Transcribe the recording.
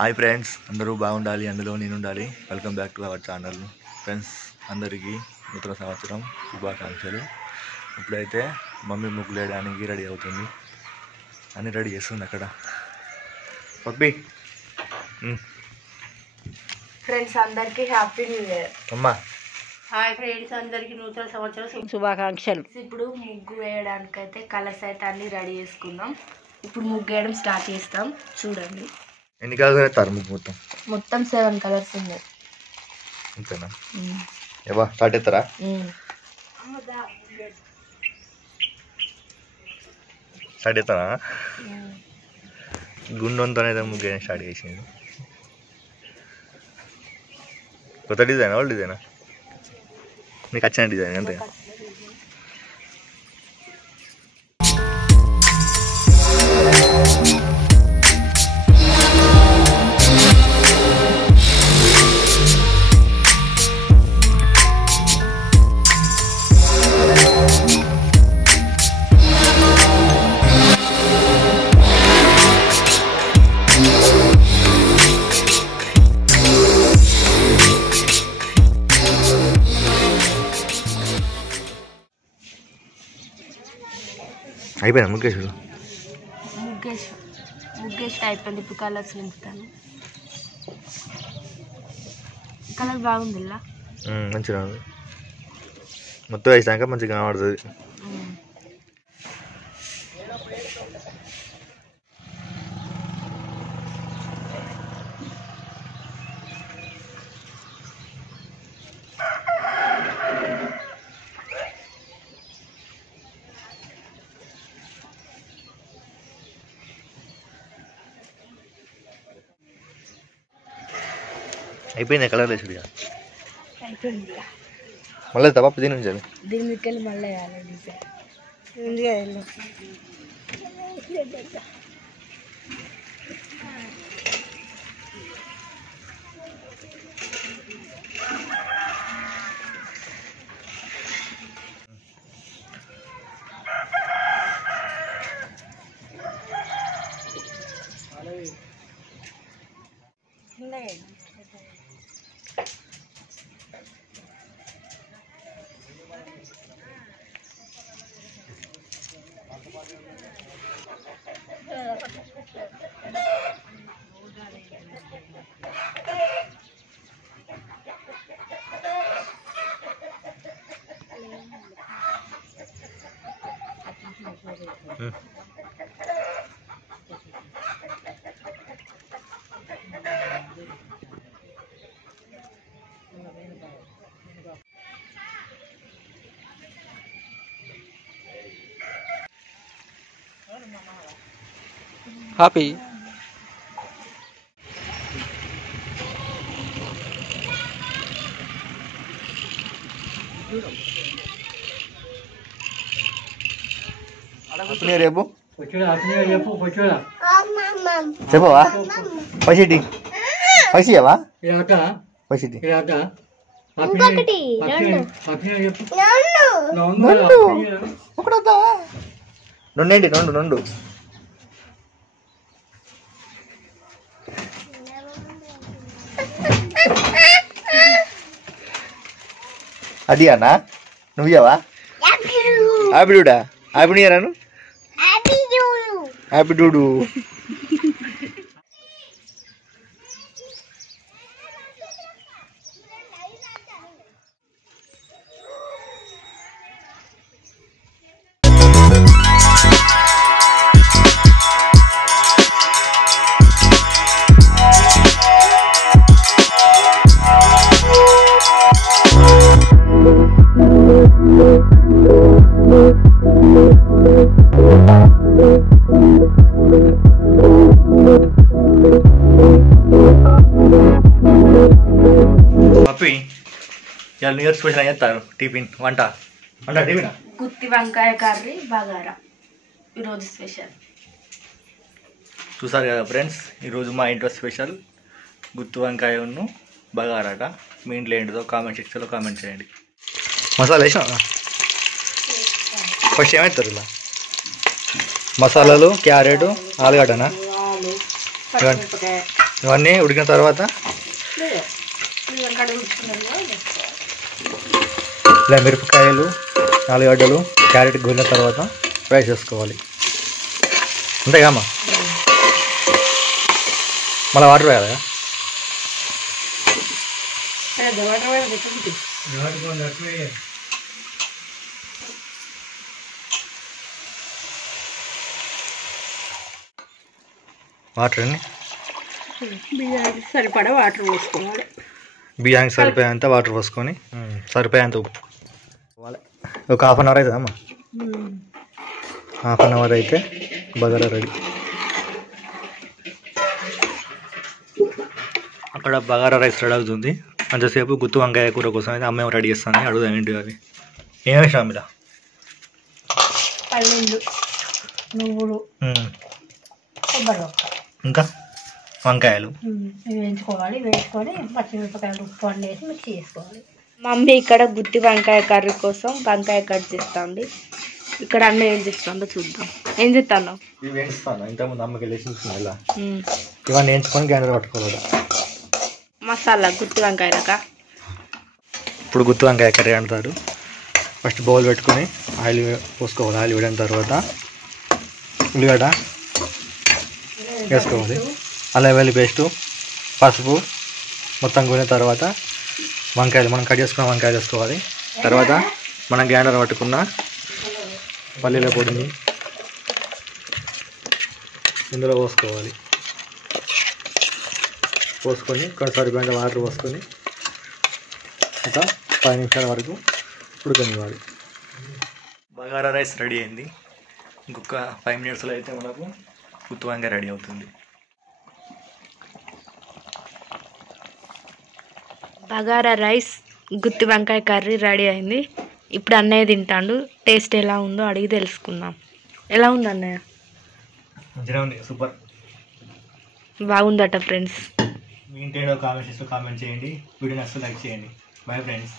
Hi friends, అందరూ బాగుండాలి, అందులో నేను ఉండాలి. Welcome back to our channel. Friends అందరికీ నూతన సంవత్సరం శుభాకాంక్షలు. ఇప్పుడైతే మమ్మీ ముగ్గులు వేయడానికి రెడీ అవుతుంది, అన్నీ రెడీ చేస్తుంది అక్కడ. పప్పి ఫ్రెండ్స్ అందరికీ హ్యాపీ న్యూ ఇయర్. అమ్మా హాయ్ ఫ్రెండ్స్ అందరికీ నూతన సంవత్సరం శుభాకాంక్షలు. ఇప్పుడు ముగ్గు వేయడానికైతే కలర్స్ అయితే అన్నీ రెడీ చేసుకుందాం. ఇప్పుడు ముగ్గు వేయడం స్టార్ట్ చేస్తాం. చూడండి ఎన్ని కలర్స్ వేస్తారు ముగ్గు? మొత్తం 7 కలర్స్ ఉన్నాయి. అంతేనా? ఏవా స్టార్ట్ అవుతారా? స్టార్ట్ అవుతారా? గుండెంతోనైతే ముగ్గు వేయడం స్టార్ట్ చేసింది. కొత్త డిజైన్, ఓల్డ్ డిజైనా? నీకు వచ్చిన డిజైన్ అంతే. అయిపోయినా ముగ్గేశ్వరు? ముగ్గేసి అయిపోయింది. ఇప్పుడు కలర్స్ నింపుతాను. కలర్ బాగుంది ఇలా, మంచిగా ఉంది. మొత్తం వేసాక మంచిగా కనబడుతుంది. అయిపోయింది కలర్ వేసుడిగా. అయిపోయింది. మళ్ళీ తప్ప దీని నుంచి దీని మీదకి వెళ్ళి మళ్ళీ వేయాలి డిజైన్. హ్యాపీ రేపు చెప్పవా? పైసటి పైసవా? పైసటి ఒకటవుతావా? రెండేంటి? రెండు అది అన్నా నువ్వు ఇయ్యవా? Happy Duda? Happy new year అను. హ్యాపీ డూడు. పప్పి ఇవాళ న్యూ ఇయర్ స్పెషల్ చేస్తారు. టిఫిన్ వంట టిఫిన్ గుత్తి వంకాయ కర్రీ బగారా ఈరోజు స్పెషల్. చూసారు కదా ఫ్రెండ్స్, ఈరోజు మా ఇంట్లో స్పెషల్ గుత్తి వంకాయ ఉన్ను బగారాట. మీ ఇంట్లో ఏంటిదో కామెంట్ సెక్షన్లో కామెంట్ చేయండి. మసాలా వేసా ఫస్ట్ ఏమవుతారు ఇలా? మసాలాలు, క్యారెట్, ఆలుగడ్డనా? ఇవన్నీ ఉడికిన తర్వాత ఇలా మిరపకాయలు, ఆలుగడ్డలు, క్యారెట్ గోలిన తర్వాత ఫ్రై చేసుకోవాలి. అంతేగా అమ్మ? మళ్ళీ వాటర్ వేయాలి. వాటర్ అన్ని బియ్యానికి సరిపడా వాటర్ పోసుకోవాలి. బియ్యానికి సరిపోయేంత వాటర్ పోసుకొని సరిపోయేంత ఉప్పు. ఒక హాఫ్ అన్ అవర్ అవుతుందా అమ్మ? హాఫ్ అన్ అవర్ అయితే బగారా రెడీ. అక్కడ బగారా రైస్ రెడీ అవుతుంది. అంతసేపు గుత్తి వంకాయ కూర కోసం అయితే అమ్మ రెడీ చేస్తాను. అడుగుదాం ఏంటి అవి ఏమి వేసాం మీద? పల్లీలు, నువ్వులు, ఇంకా వంకాయలు వేయించుకోవాలి. వేయించుకొని పచ్చిమిరపకాయలు, ఉప్పు అన్నీ వేసి మిక్స్ చేసుకోవాలి. మమ్మీ ఇక్కడ గుత్తి వంకాయ కర్రీ కోసం వంకాయ కట్ చేస్తుంది. ఇక్కడ అన్నీ ఏం చేస్తుందో చూద్దాం. ఏం చేస్తాను? ఇవి వేయిస్తాను. ఇంతకుముందు అమ్మకి వేసి ఇలా ఇవన్నీ వేయించుకొని గ్రైండర్ పట్టుకోవాలి. మసాలా గుత్తి వంకాయలక. ఇప్పుడు గుత్తి వంకాయ కర్రీ అంటారు. ఫస్ట్ బౌల్ పెట్టుకొని ఆయిల్ పోసుకోవాలి. ఆయిల్ వేడిన తర్వాత ఉల్లిగడ్డ వేసుకోవాలి. అల్లం వెల్లుల్లి పేస్టు, పసుపు మొత్తం కూలిన తర్వాత వంకాయలు, మనం కట్ చేసుకున్న వంకాయలు వేసుకోవాలి. తర్వాత మనం గ్రైండర్ పట్టుకున్న పల్లీల పొడిని ఇందులో పోసుకోవాలి. పోసుకొని కొంచెం సరిపోయిన వాటర్ పోసుకొని ఒక 10 నిమిషాల వరకు ఉడకనివ్వాలి. బగారా రైస్ రెడీ అయింది. ఇంకొక 5 మినిట్స్లో అయితే మనకు గుత్తి వంకాయ రెడీ అవుతుంది. బగారా రైస్, గుత్తి వంకాయ కర్రీ రెడీ అయింది. ఇప్పుడు అన్నయ్య తింటాడు. టేస్ట్ ఎలా ఉందో అడిగి తెలుసుకుందాం. ఎలా ఉంది అన్నయ్య? మంచిగా ఉంది, సూపర్. బాగుందట ఫ్రెండ్స్. మీ ఇంటి కామెంట్ చేయండి. వీడియోని అసలు లైక్ చేయండి. Bye friends.